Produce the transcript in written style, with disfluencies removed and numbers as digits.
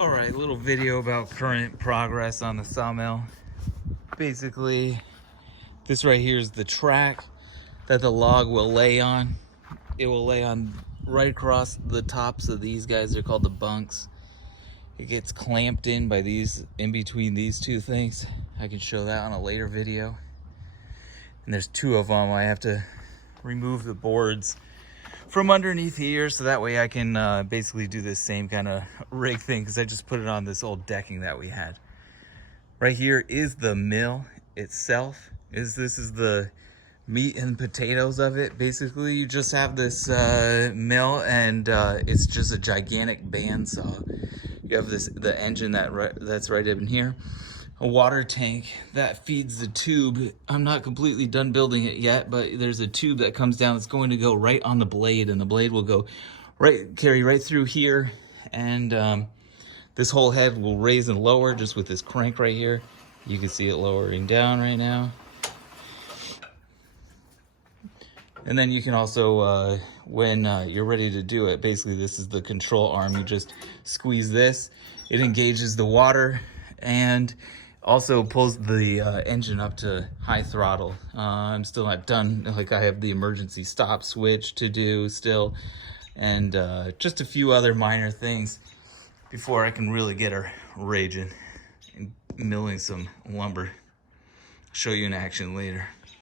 All right, little video about current progress on the sawmill. Basically, this right here is the track that the log will lay on. It will lay on right across the tops of these guys. They're called the bunks. It gets clamped in by these, in between these two things. I can show that on a later video. And there's two of them. I have to remove the boards from underneath here so that way I can basically do this same kind of rig thing, because I just put it on this old decking that we had. Right here is the mill itself. This is the meat and potatoes of it. Basically, you just have this mill, and it's just a gigantic bandsaw. You have the engine that's right in here, a water tank that feeds the tube. I'm not completely done building it yet, but there's a tube that comes down that's going to go right on the blade, and the blade will go carry right through here, and this whole head will raise and lower just with this crank right here. You can see it lowering down right now. And then you can also, when you're ready to do it, basically this is the control arm. You just squeeze this, it engages the water, and also pulls the engine up to high throttle. I'm still not done. Like, I have the emergency stop switch to do still, and just a few other minor things before I can really get her raging and milling some lumber. I'll show you in action later.